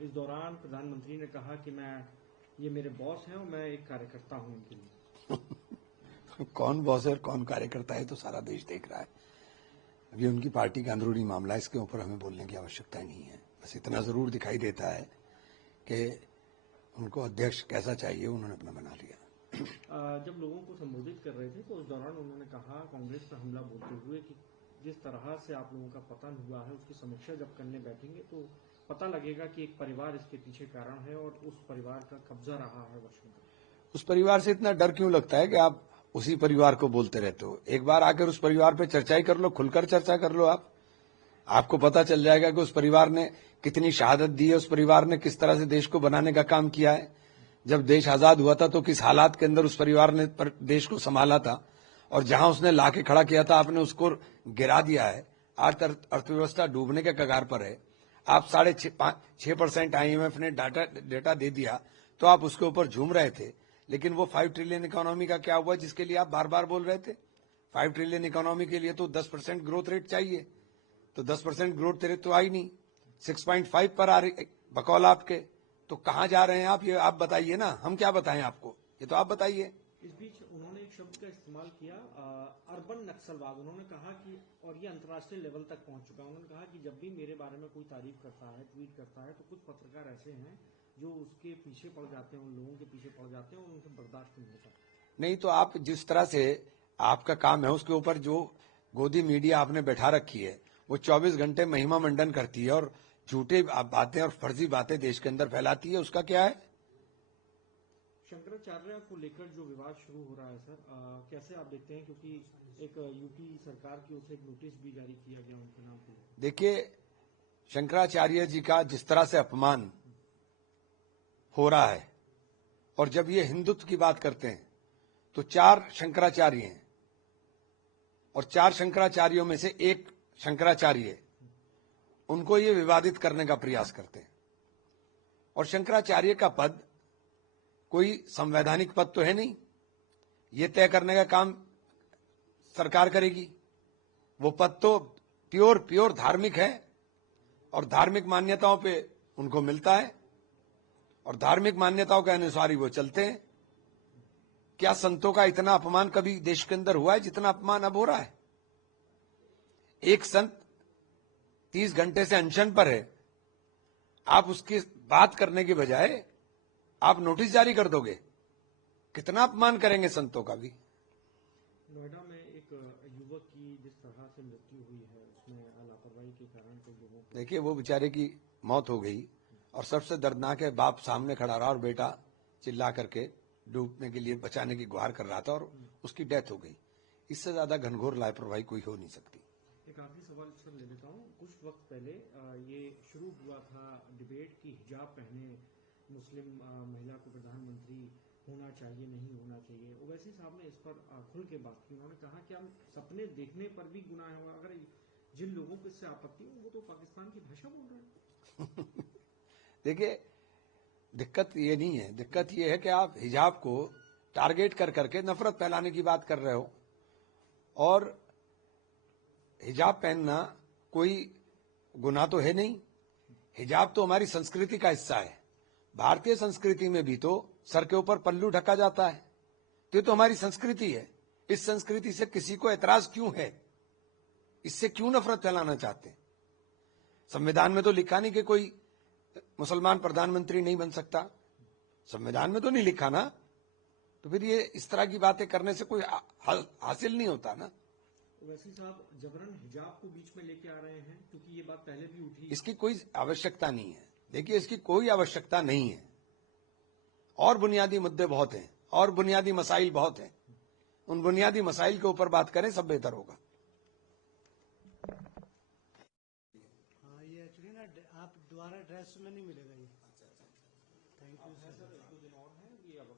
इस दौरान प्रधानमंत्री ने कहा कि ये मेरे बॉस हैं और मैं एक कार्यकर्ता हूं उनके लिए। कौन बॉस है और कौन कार्यकर्ता है तो सारा देश देख रहा है। अभी उनकी पार्टी का अंदरूनी मामला है, इसके ऊपर हमें बोलने की आवश्यकता नहीं है। बस इतना जरूर दिखाई देता है कि उनको अध्यक्ष कैसा चाहिए उन्होंने अपना बना लिया। जब लोगों को संबोधित कर रहे थे तो उस दौरान उन्होंने कहा कांग्रेस पर हमला बोलते हुए कि जिस तरह से आप लोगों का पतन हुआ है उसकी समीक्षा जब करने बैठेंगे तो पता लगेगा कि एक परिवार इसके पीछे कारण है और उस परिवार का कब्जा रहा है वर्षों तक। उस परिवार से इतना डर क्यों लगता है कि आप उसी परिवार को बोलते रहते हो? एक बार आकर उस परिवार पे चर्चा ही कर लो, खुलकर चर्चा कर लो। आपको पता चल जाएगा कि उस परिवार ने कितनी शहादत दी है, उस परिवार ने किस तरह से देश को बनाने का काम किया है। जब देश आजाद हुआ था तो किस हालात के अंदर उस परिवार ने देश को संभाला था, और जहां उसने लाके खड़ा किया था आपने उसको गिरा दिया है। आज अर्थव्यवस्था डूबने के कगार पर है। आप 6.5% IMF ने डेटा दे दिया तो आप उसके ऊपर झूम रहे थे, लेकिन वो 5 ट्रिलियन इकोनॉमी का क्या हुआ जिसके लिए आप बार बार बोल रहे थे? 5 ट्रिलियन इकोनॉमी के लिए तो 10% ग्रोथ रेट चाहिए, तो 10% ग्रोथ तेरे तो आई नहीं, 6.5 पर आ रही बकौल आपके। तो कहां जा रहे हैं आप, ये आप बताइए ना, हम क्या बताएं आपको, ये तो आप बताइए। इस बीच उन्होंने एक शब्द का इस्तेमाल किया, अर्बन नक्सलवाद। उन्होंने कहा कि और ये अंतर्राष्ट्रीय लेवल तक पहुंच चुका है। उन्होंने कहा कि जब भी मेरे बारे में कोई तारीफ करता है, ट्वीट करता है, तो कुछ पत्रकार ऐसे हैं जो उसके पीछे पड़ जाते हैं, उन लोगों के पीछे पड़ जाते हैं और उनसे बर्दाश्त नहीं होता। नहीं तो आप जिस तरह से आपका काम है उसके ऊपर जो गोदी मीडिया आपने बैठा रखी है वो 24 घंटे महिमा मंडन करती है और झूठे बातें और फर्जी बातें देश के अंदर फैलाती है, उसका क्या है? शंकराचार्य को लेकर जो विवाद शुरू हो रहा है सर, कैसे आप देखते हैं? क्योंकि एक यूपी सरकार की ओर से एक नोटिस भी जारी किया गया उनके नाम पे। देखिए, शंकराचार्य जी का जिस तरह से अपमान हो रहा है, और जब ये हिंदुत्व की बात करते हैं तो 4 शंकराचार्य हैं और 4 शंकराचार्यों में से एक शंकराचार्य उनको ये विवादित करने का प्रयास करते हैं। और शंकराचार्य का पद कोई संवैधानिक पद तो है नहीं, ये तय करने का काम सरकार करेगी। वो पद तो प्योर धार्मिक है और धार्मिक मान्यताओं पे उनको मिलता है और धार्मिक मान्यताओं के अनुसार ही वो चलते हैं। क्या संतों का इतना अपमान कभी देश के अंदर हुआ है जितना अपमान अब हो रहा है? एक संत 30 घंटे से अनशन पर है, आप उसकी बात करने के बजाय आप नोटिस जारी कर दोगे? कितना अपमान करेंगे संतों का भी। नोएडा में एक युवक की जिस तरह से मृत्यु हुई है उसमें लापरवाही के कारण कई लोगों को, देखिए वो बेचारे की मौत हो गई और सबसे दर्दनाक है बाप सामने खड़ा रहा और बेटा चिल्ला करके डूबने के लिए बचाने की गुहार कर रहा था और उसकी डेथ हो गई। इससे ज्यादा घनघोर लापरवाही कोई हो नहीं सकती। एक आखिरी सवाल सर ले लेता हूँ। कुछ वक्त पहले ये शुरू हुआ था डिबेट की हिजाब पहने मुस्लिम महिला को प्रधानमंत्री होना चाहिए, नहीं होना चाहिए। ओवैसी साहब ने इस पर खुल के बात की। उन्होंने कहा कि हम सपने देखने पर भी गुनाह होगा। अगर जिन लोगों को इससे आपत्ति हो वो तो पाकिस्तान की भाषा बोल रहे हैं। देखिए, दिक्कत ये नहीं है, दिक्कत ये है कि आप हिजाब को टारगेट कर करके नफरत फैलाने की बात कर रहे हो। और हिजाब पहनना कोई गुनाह तो है नहीं, हिजाब तो हमारी संस्कृति का हिस्सा है। भारतीय संस्कृति में भी तो सर के ऊपर पल्लू ढका जाता है, तो ये तो हमारी संस्कृति है। इस संस्कृति से किसी को एतराज क्यों है? इससे क्यों नफरत फैलाना चाहते हैं? संविधान में तो लिखा नहीं कि कोई मुसलमान प्रधानमंत्री नहीं बन सकता, संविधान में तो नहीं लिखा ना। तो फिर ये इस तरह की बातें करने से कोई हासिल नहीं होता ना। वैसे साहब जबरन हिजाब को बीच में लेके आ रहे हैं क्योंकि ये बात पहले भी उठी। इसकी कोई आवश्यकता नहीं है। देखिए, इसकी कोई आवश्यकता नहीं है। और बुनियादी मुद्दे बहुत हैं और बुनियादी मसाइल बहुत हैं। उन बुनियादी मसाइल के ऊपर बात करें, सब बेहतर होगा। हाँ, ये एक्चुअली ना आप दोबारा ड्रेस में नहीं मिलेगा ये। Thank you sir. 2 दिन और हैं, ये अब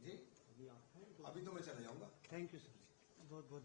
जी, अभी तो मैं चले जाऊंगा। थैंक यू सर, बहुत बहुत